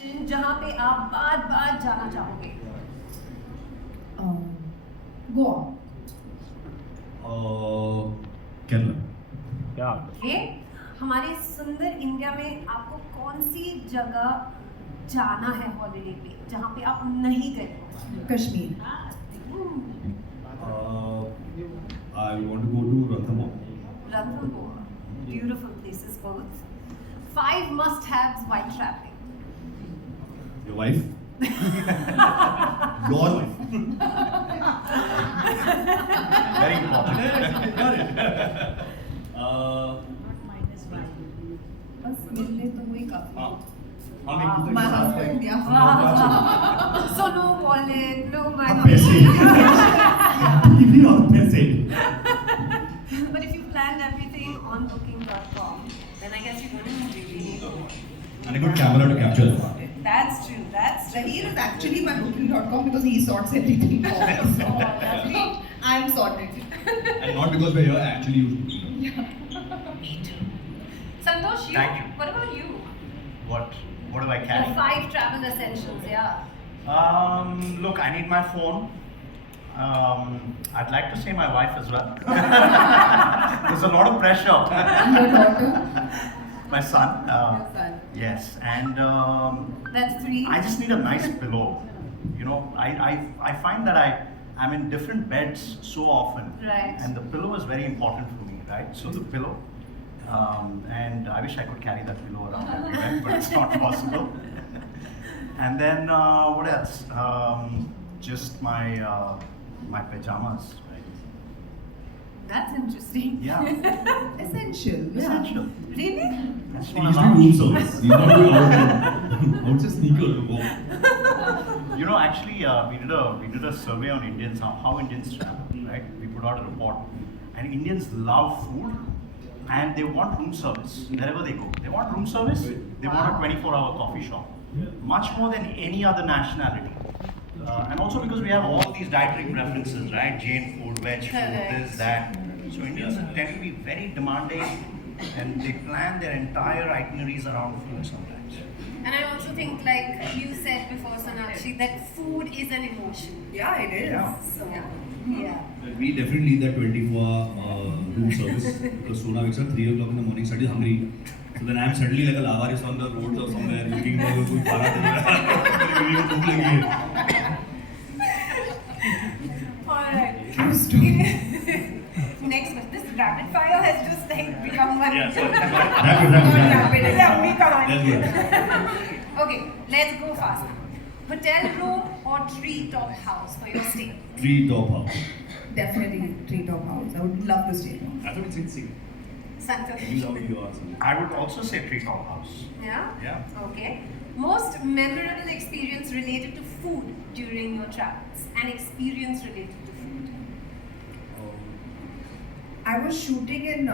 destination जहाँ पे आप बार बार जाना चाहोगे? Goa. Kerala. क्या ओके, हमारे सुंदर इंडिया में आपको कौन सी जगह जाना है हॉलिडे पे जहाँ पे आप नहीं गए हो? Kashmir. I want to go to Ranthambore. Ranthambore, beautiful places both. 5 must-haves while traveling. Your wife? Your wife. very important Got it. बस मिलने तो वही काफी. हाँ. हम एक दूसरे My के साथ husband, हैं. yeah. So no wallet, no हम money. पैसे. भी और पैसे. But if you planned everything on booking.com, then I guess you don't really need to. And a good camera to capture that. That's true. That's true. Zahir is actually my booking.com because he sorts everything out. So lovely. I'm sorted. And not because we're here, actually you should. Me too. Santosh, you. Thank you. What about you? what do I The carry 5 travel essentials, yeah. look, I need my phone. I'd like to say my wife as well. There's a lot of pressure. Your daughter. My son. Your son. Yes, and That's 3. I just need a nice pillow. You know, I find that I'm in different beds so often. Right. And the pillow is very important for me, right? So the pillow. And I wish I could carry that pillow around everywhere, but it's not possible. And then what else? Just my pajamas, right? That's interesting. Yeah. Essential. Essential. Really? I just He's want to doing room lounge. service. He's not doing out. Out just sneaker to go. You know, actually, we did a survey on Indians, how Indians travel, right? We put out a report, and Indians love food, and they want room service wherever they go. They want room service. They want a 24-hour coffee shop, much more than any other nationality. And also because we have all these dietary preferences, right? Jain food, veg food, Correct. this, that. So Indians tend to be very demanding, and they plan their entire itineraries around food sometimes. And I also think, like you said before, Sonakshi, that food is an emotion. Yeah, it is. Yeah. So, yeah. We definitely need that 24-hour room service because Sona wakes up 3 o'clock in the morning, suddenly hungry. So then I'm suddenly like a lavaris on the roads or somewhere looking for कोई खाना दे रहा भूख लगी है. Alright. True story. Next one. This rapid fire has just like become one. Yeah, so Rapid. Yeah, we come on. That's good. Okay, let's go fast. Hotel room or treetop house for your stay? Tree top house. Definitely treetop house. I would love to stay there. I thought it's insane. Santosh. You love yours. I would also say treetop house. Yeah? Yeah. Okay. Most memorable experience related to food during your travels. An experience related to food. I was shooting in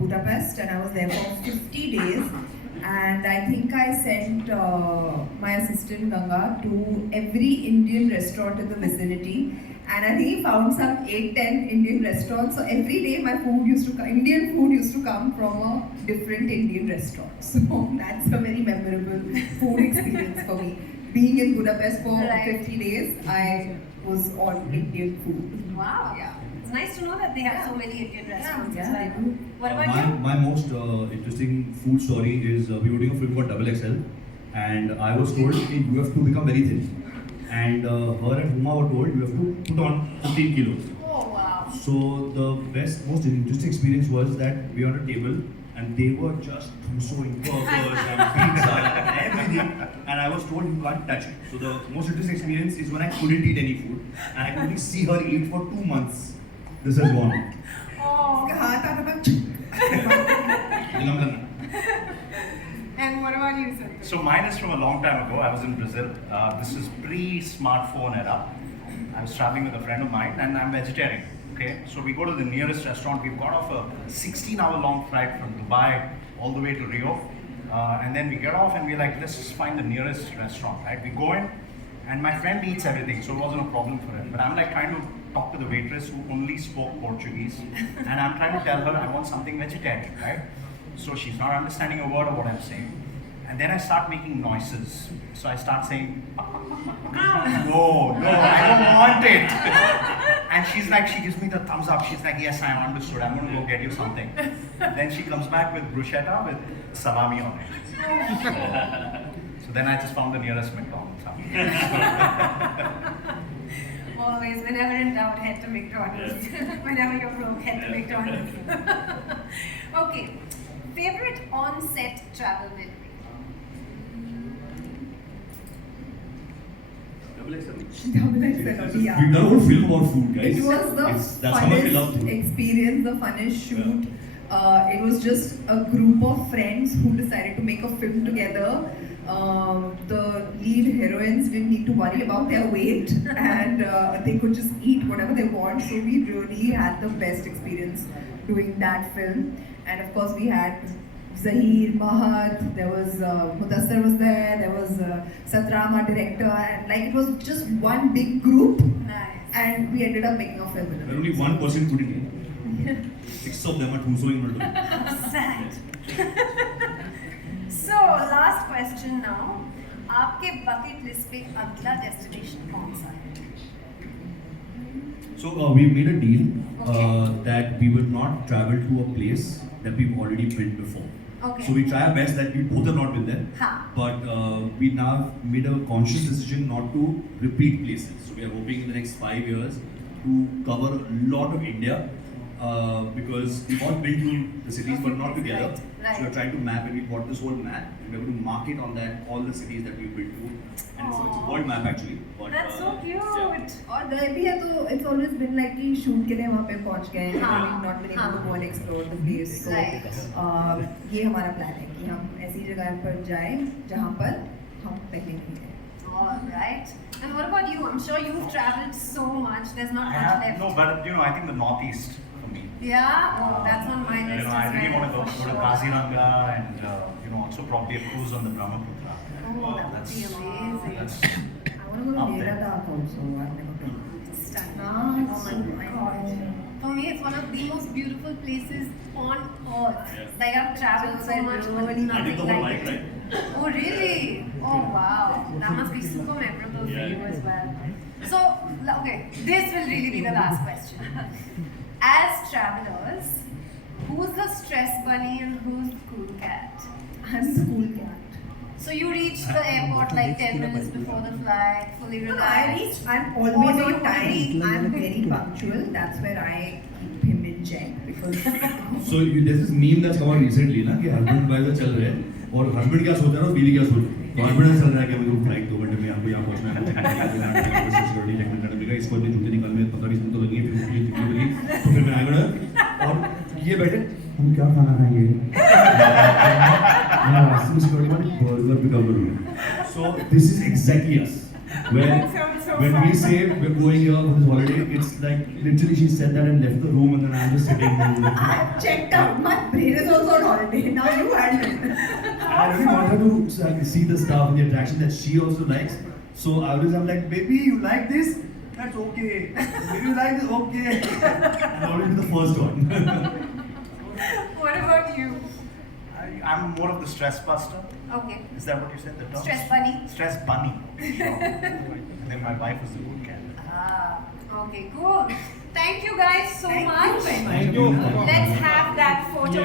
Budapest and I was there for 50 days. And I think I sent my assistant Ganga to every Indian restaurant in the vicinity. And I think he found some 8-10 Indian restaurants. So every day my food used to come, Indian food used to come from a different Indian restaurant. So that's a very memorable food experience for me. Being in Budapest for Right. 50 days, I was on Indian food. Wow. Yeah. It's nice to know that they have so many Indian restaurants Yeah, as well. they do. What about you? My most interesting food story is we were doing a film called Double XL, and I was told "Hey, you have to become very thin, and her and Huma were told you have to put on 15 kilos. Oh wow. So the most interesting experience was that we were on a table and they were just throwing burgers and pizza and everything, and I was told you can't touch it. So the most interesting experience is when I couldn't eat any food and I could only see her eat for 2 months. This has gone. Oh. हाँ, था ना And what about you, Santosh? So mine is from a long time ago. I was in Brazil. This is pre-smartphone era. I was traveling with a friend of mine, and I'm vegetarian. Okay, so we go to the nearest restaurant. We've got off a 16-hour long flight from Dubai all the way to Rio, and then we get off and we're like, let's just find the nearest restaurant. Right? We go in, and my friend eats everything, so it wasn't a problem for him. But I'm like trying to talk to the waitress who only spoke Portuguese, and I'm trying to tell her I want something vegetarian, right? So she's not understanding a word of what I'm saying. And then I start making noises. So I start saying, no, I don't want it. And she's like, she gives me the thumbs up. She's like, yes, I understood. I'm going to go get you something. Then she comes back with bruschetta with salami on it. So then I just found the nearest McDonald's. Always, whenever in doubt, head to McDonald's. Whenever you're broke, head to McDonald's. Okay, favorite on-set travel memory? Yeah. We've done a whole film about food, guys. It was the That's how much we love funnest food. experience, the funnest shoot. It was just a group of friends who decided to make a film together. The lead heroines didn't need to worry about their weight and they could just eat whatever they want. So we really had the best experience doing that film. And of course we had Zahir, Mahat, there was Mudassar was there was Satram, our director, and like it was just one big group. Nice. And we ended up making a film with And it. only one person couldn't eat. 6 of them are Tumsoing Maldo. Sad. So, last question now. आपके bucket list पे अगला destination कौन सा है? So we made a deal that we will not travel to a place that we've already been before. Okay. So we try our best that we both have not been there. हाँ. But we now made a conscious decision not to repeat places. So we are hoping in the next 5 years to cover a lot of India because we've all been to the cities but not together. Right. So we're trying to map and we bought this whole map and we're going to mark it on that all the cities that we've been to. And it's a world map actually. But, That's so cute. yeah. और गए भी है तो it's always been like कि shoot के लिए वहाँ पे पहुँच गए हैं. हाँ. We've not been able to हाँ. go and explore the place. So Right. ये हमारा plan है कि हम ऐसी जगह पर जाएं जहाँ पर हम पहले नहीं गए. Alright. And what about you? I'm sure you've traveled so much. There's not I much have, left. no, but I think the Northeast for me. Yeah? Oh, that's on my list I as really well, want to go for to sure. Kaziranga and also probably a cruise on the Brahmaputra. Oh, that would be amazing. That's I want to go Up to there. Ladakh also. I've never been. Stunning. Ah, Oh my God. For me, it's one of the most beautiful places on earth. Yeah. Like I've traveled so much, but Really I did nothing the whole like life, it. right? Oh really? Oh wow. That must be super memorable for Yeah. you as well. So, okay, this will really be the last question. As travelers, who's the stress bunny and who's the cool cat? I'm the cool cat. So you reach the airport like 10 minutes before the flight, fully No, relaxed. I'm Oh, always so you on time. already- I'm very punctual. That's where I keep him in check because So there's this meme that's come out recently ना कि husband wife चल रहे हैं और husband क्या सोच रहा है और बीवी क्या सोच रही है. तो husband चल रहा है कि मुझे फ्लाइट 2 घंटे में आपको यहाँ पहुँचना है सिक्योरिटी चेक करना पड़ेगा इसको अपने जूते निकालने में 15-20 मिनट तो लगेंगे फिर मुझे कितनी लगी तो फिर मैं आएगा और ये बैठे हम क्या खाना खाएंगे सिक्योरिटी वाले बर्गर पिकअप करूँगा. So this is exactly us. When we say we're going here for this holiday, it's like literally she said that and left the room and then I'm just sitting there. I've checked out. My brain is also on holiday. Now you handle it. I really want her to see the stuff and the attraction that she also likes. So I'm like, baby, you like this? That's okay. Baby, you like this? Okay. And already the first one. What about you? I'm more of the stress buster. Okay. Is that what you said? The term? Stress bunny? Stress bunny. Then my wife is the good cat. Ah, okay, cool. Thank you guys so Thank you much. very much. Thank you. Let's have that photo.